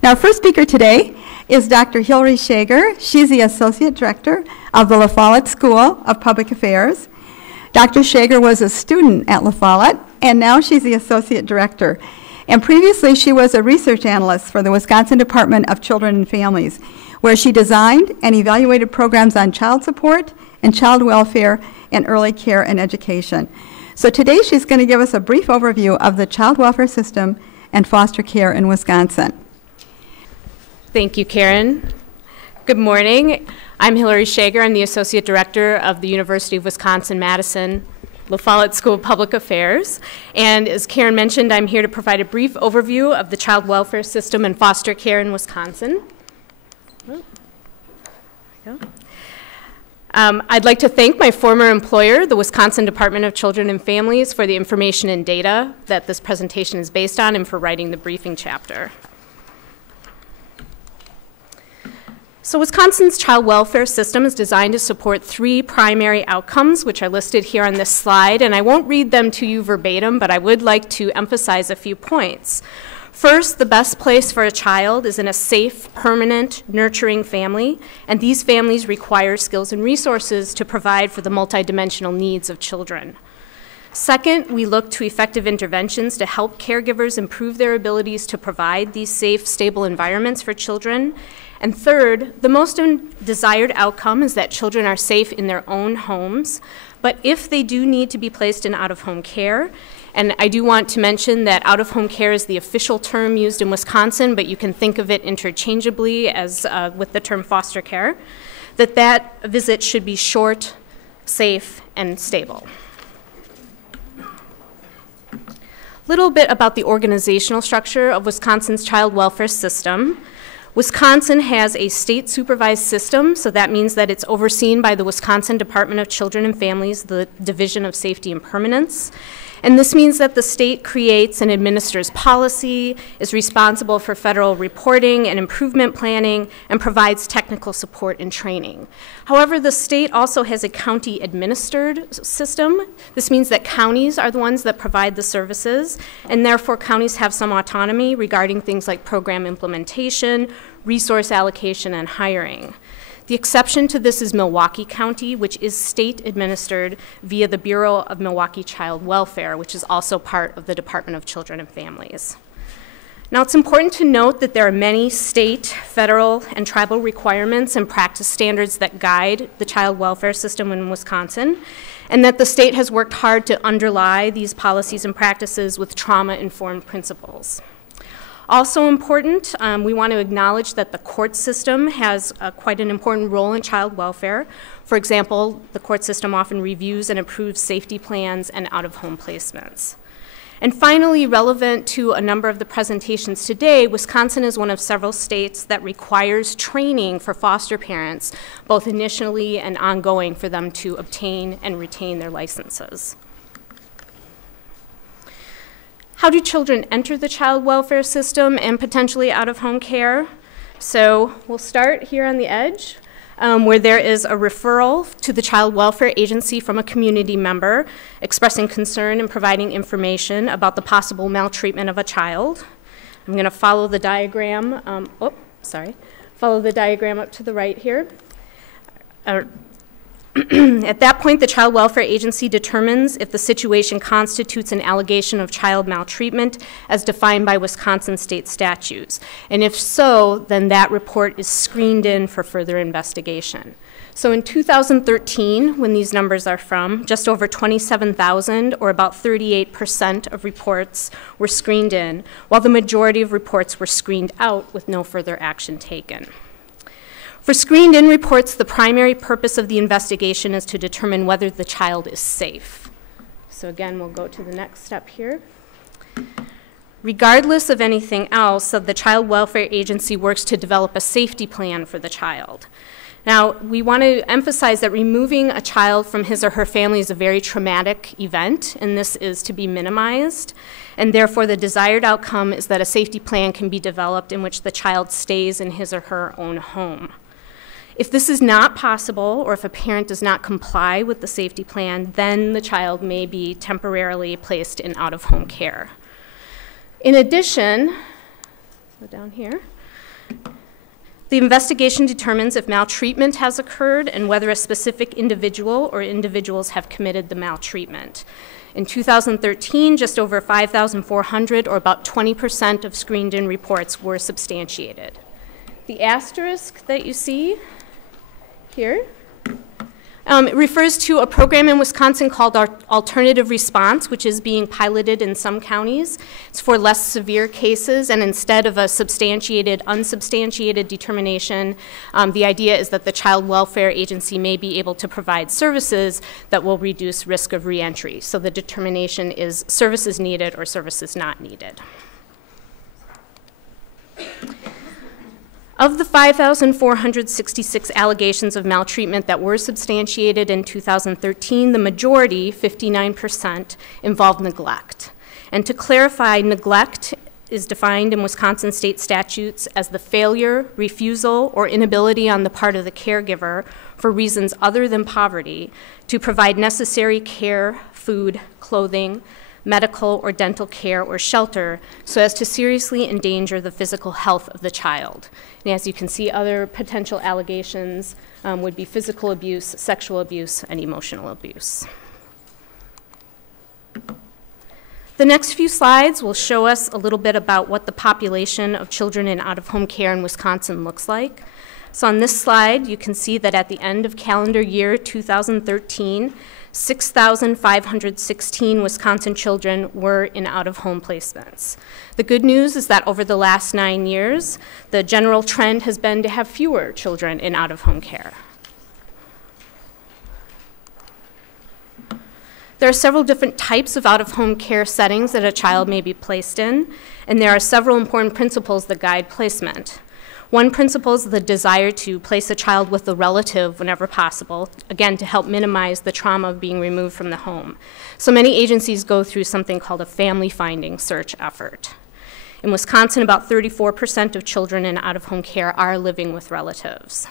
Now, our first speaker today is Dr. Hilary Shager. She's the Associate Director of the Follette School of Public Affairs. Dr. Shager was a student at Follette, and now she's the Associate Director. And previously, she was a research analyst for the Wisconsin Department of Children and Families, where she designed and evaluated programs on child support and child welfare and early care and education. So today, she's going to give us a brief overview of the child welfare system and foster care in Wisconsin. Thank you, Karen. Good morning. I'm Hilary Shager. I'm the Associate Director of the University of Wisconsin-Madison Follette School of Public Affairs. And as Karen mentioned, I'm here to provide a brief overview of the child welfare system and foster care in Wisconsin. I'd like to thank my former employer, the Wisconsin Department of Children and Families, for the information and data that this presentation is based on and for writing the briefing chapter. So Wisconsin's child welfare system is designed to support three primary outcomes, which are listed here on this slide, and I won't read them to you verbatim, but I would like to emphasize a few points. First, the best place for a child is in a safe, permanent, nurturing family, and these families require skills and resources to provide for the multidimensional needs of children. Second, we look to effective interventions to help caregivers improve their abilities to provide these safe, stable environments for children. And third, the most desired outcome is that children are safe in their own homes, but if they do need to be placed in out-of-home care, and I do want to mention that out-of-home care is the official term used in Wisconsin, but you can think of it interchangeably as with the term foster care, that visit should be short, safe, and stable. Little bit about the organizational structure of Wisconsin's child welfare system. Wisconsin has a state-supervised system, so that means that it's overseen by the Wisconsin Department of Children and Families, the Division of Safety and Permanence. And this means that the state creates and administers policy, is responsible for federal reporting and improvement planning, and provides technical support and training. However, the state also has a county-administered system. This means that counties are the ones that provide the services, and therefore counties have some autonomy regarding things like program implementation, resource allocation, and hiring. The exception to this is Milwaukee County, which is state-administered via the Bureau of Milwaukee Child Welfare, which is also part of the Department of Children and Families. Now, it's important to note that there are many state, federal, and tribal requirements and practice standards that guide the child welfare system in Wisconsin, and that the state has worked hard to underlie these policies and practices with trauma-informed principles. Also important, we want to acknowledge that the court system has quite an important role in child welfare. For example, the court system often reviews and approves safety plans and out-of-home placements. And finally, relevant to a number of the presentations today, Wisconsin is one of several states that requires training for foster parents, both initially and ongoing, for them to obtain and retain their licenses. How do children enter the child welfare system and potentially out-of-home care? So we'll start here on the edge, where there is a referral to the child welfare agency from a community member expressing concern and providing information about the possible maltreatment of a child. I'm going to follow the diagram. Follow the diagram up to the right here. At that point, the child welfare agency determines if the situation constitutes an allegation of child maltreatment as defined by Wisconsin state statutes. And if so, then that report is screened in for further investigation. So in 2013, when these numbers are from, just over 27,000, or about 38% of reports were screened in, while the majority of reports were screened out with no further action taken. For screened-in reports, the primary purpose of the investigation is to determine whether the child is safe. So again, we'll go to the next step here. Regardless of anything else, the child welfare agency works to develop a safety plan for the child. Now, we want to emphasize that removing a child from his or her family is a very traumatic event, and this is to be minimized. And therefore, the desired outcome is that a safety plan can be developed in which the child stays in his or her own home. If this is not possible, or if a parent does not comply with the safety plan, then the child may be temporarily placed in out-of-home care. In addition, so down here, The investigation determines if maltreatment has occurred and whether a specific individual or individuals have committed the maltreatment. In 2013, just over 5,400, or about 20% of screened-in reports were substantiated. The asterisk that you see here, it refers to a program in Wisconsin called Alternative Response, which is being piloted in some counties. It's for less severe cases, and instead of a substantiated, unsubstantiated determination, the idea is that the Child Welfare Agency may be able to provide services that will reduce risk of reentry. So the determination is services needed or services not needed. Of the 5,466 allegations of maltreatment that were substantiated in 2013, the majority, 59%, involved neglect. And to clarify, neglect is defined in Wisconsin state statutes as the failure, refusal, or inability on the part of the caregiver for reasons other than poverty to provide necessary care, food, clothing, medical or dental care or shelter so as to seriously endanger the physical health of the child. And as you can see, other potential allegations would be physical abuse, sexual abuse, and emotional abuse. The next few slides will show us a little bit about what the population of children in out-of-home care in Wisconsin looks like. So on this slide, you can see that at the end of calendar year 2013, 6,516 Wisconsin children were in out-of-home placements. The good news is that over the last 9 years, the general trend has been to have fewer children in out-of-home care. There are several different types of out-of-home care settings that a child may be placed in, and there are several important principles that guide placement. One principle is the desire to place a child with a relative whenever possible, again, to help minimize the trauma of being removed from the home. So many agencies go through something called a family finding search effort. In Wisconsin, about 34% of children in out-of-home care are living with relatives.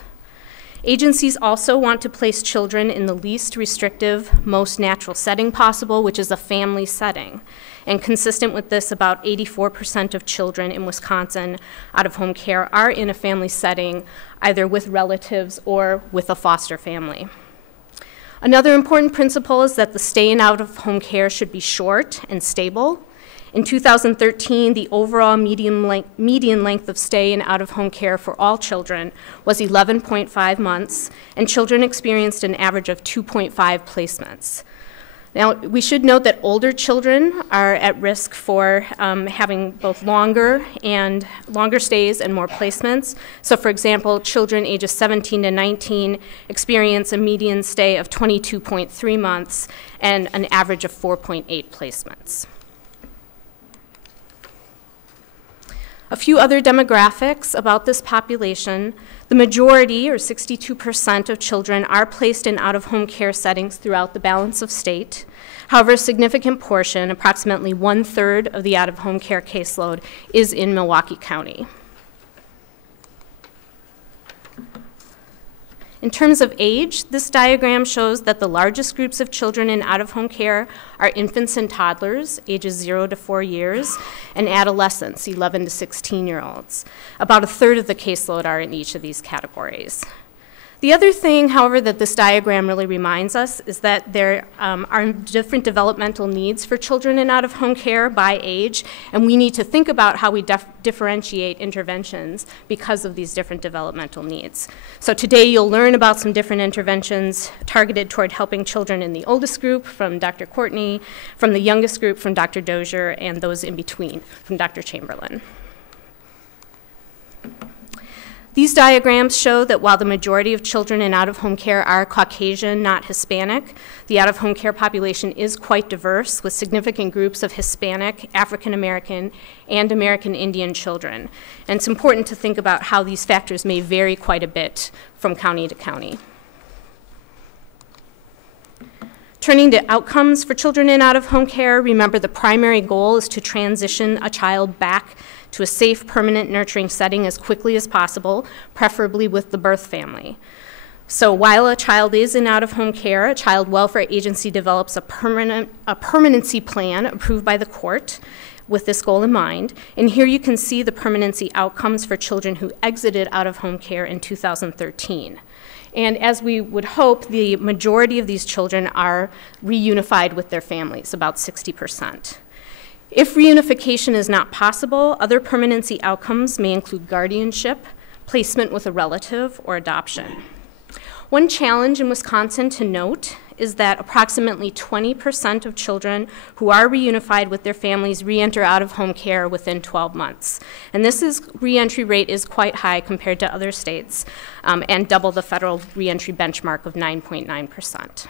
Agencies also want to place children in the least restrictive, most natural setting possible, which is a family setting. And consistent with this, about 84% of children in Wisconsin out-of-home care are in a family setting, either with relatives or with a foster family. Another important principle is that the stay in out-of-home care should be short and stable. In 2013, the overall median length of stay in out-of-home care for all children was 11.5 months, and children experienced an average of 2.5 placements. Now, we should note that older children are at risk for having both longer stays and more placements. So, for example, children ages 17 to 19 experience a median stay of 22.3 months and an average of 4.8 placements. A few other demographics about this population. The majority, or 62% of children, are placed in out-of-home care settings throughout the balance of state. However, a significant portion, approximately 1/3 of the out-of-home care caseload, is in Milwaukee County. In terms of age, this diagram shows that the largest groups of children in out-of-home care are infants and toddlers, ages 0 to 4 years, and adolescents, 11 to 16-year-olds. About 1/3 of the caseload are in each of these categories. The other thing, however, that this diagram really reminds us is that there are different developmental needs for children in out-of-home care by age, and we need to think about how we differentiate interventions because of these different developmental needs. So today you'll learn about some different interventions targeted toward helping children in the oldest group from Dr. Courtney, from the youngest group from Dr. Dozier, and those in between from Dr. Chamberlain. These diagrams show that while the majority of children in out-of-home care are Caucasian, not Hispanic, the out-of-home care population is quite diverse, with significant groups of Hispanic, African American, and American Indian children. And it's important to think about how these factors may vary quite a bit from county to county. Turning to outcomes for children in out-of-home care, remember the primary goal is to transition a child back to a safe, permanent, nurturing setting as quickly as possible, preferably with the birth family. So while a child is in out-of-home care, a child welfare agency develops a permanency plan approved by the court, with this goal in mind. And here you can see the permanency outcomes for children who exited out-of-home care in 2013. And as we would hope, the majority of these children are reunified with their families, about 60%. If reunification is not possible, other permanency outcomes may include guardianship, placement with a relative, or adoption. One challenge in Wisconsin to note is that approximately 20% of children who are reunified with their families reenter out-of-home care within 12 months. And this reentry rate is quite high compared to other states, and double the federal reentry benchmark of 9.9%.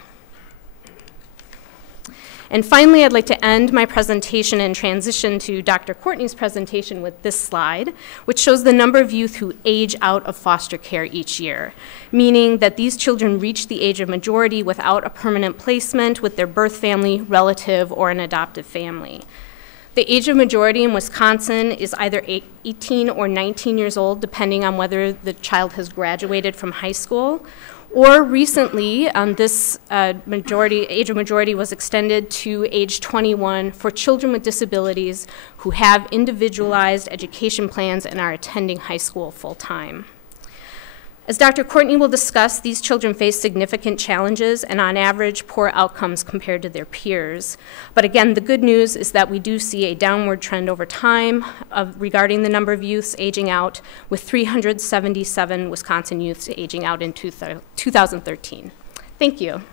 And finally, I'd like to end my presentation and transition to Dr. Courtney's presentation with this slide, which shows the number of youth who age out of foster care each year, meaning that these children reach the age of majority without a permanent placement with their birth family, relative, or an adoptive family. The age of majority in Wisconsin is either 18 or 19 years old, depending on whether the child has graduated from high school. Or recently, this age of majority was extended to age 21 for children with disabilities who have individualized education plans and are attending high school full-time. As Dr. Courtney will discuss, these children face significant challenges and on average poor outcomes compared to their peers. But again, the good news is that we do see a downward trend over time regarding the number of youths aging out, with 377 Wisconsin youths aging out in 2013. Thank you.